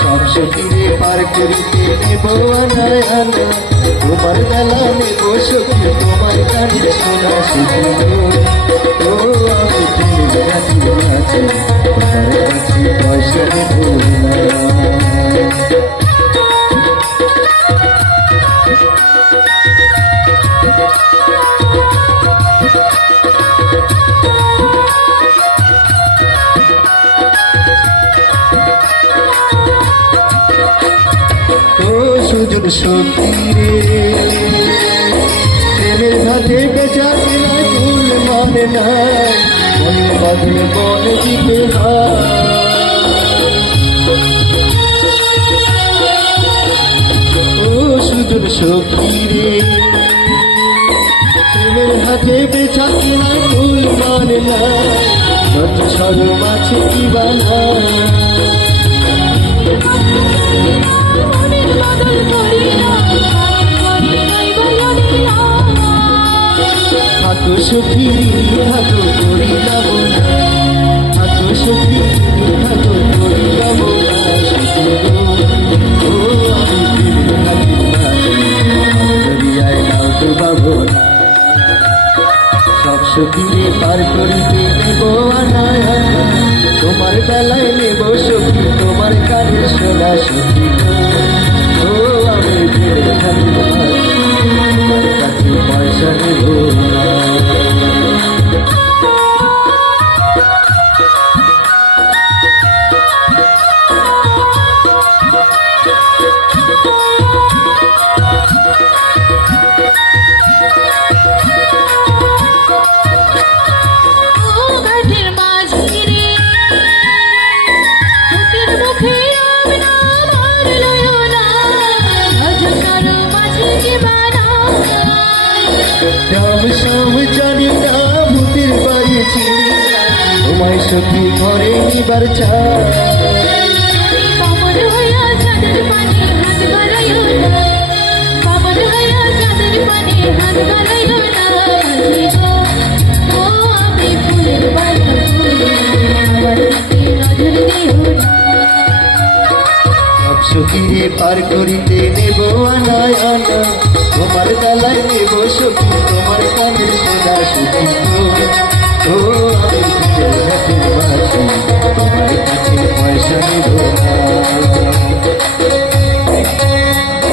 সব সখীরে পার করিতে নেব আনায় আনা, তোমার বেলা নেব সখী তোমার কানে শোনা সখী ও আমি প্রেমের কাছে আছি, তোমার কাছে পয়সা নেব না। সুজন সখীরে প্রেমের ঘাটে বেচা কেনা ফুল মানে নাই, মন বাঁধলে বন দিতে ও সুজন সখীরে প্রেমের হাতে বেচা কেনা ফুল মানে নাই, যত সরম আছে কি বানা হাতো সখী হাতো করি যাব না, হাতো সখী হাতো করি যাব না, ও আমি দরিয়ায় নাও তো পাবো না। সব সখীরে পার করিতে নেব আনায় আনা, তোমার বেলায় নেব সখী তোমার কানে শোনা সখী ও আমি তোমার কাছে পয়সা নেব না। জানি না ভূতের বাড়ি চিনি না, তোমায় সখী ঘরে নিবার চাই, সব সখীরে পার করিতে নেব আনায় আনা, তোমার বেলায় নেব সখী তোমার কানে শোনা সখী ও আমি তোমার কাছে পয়সা নেব না।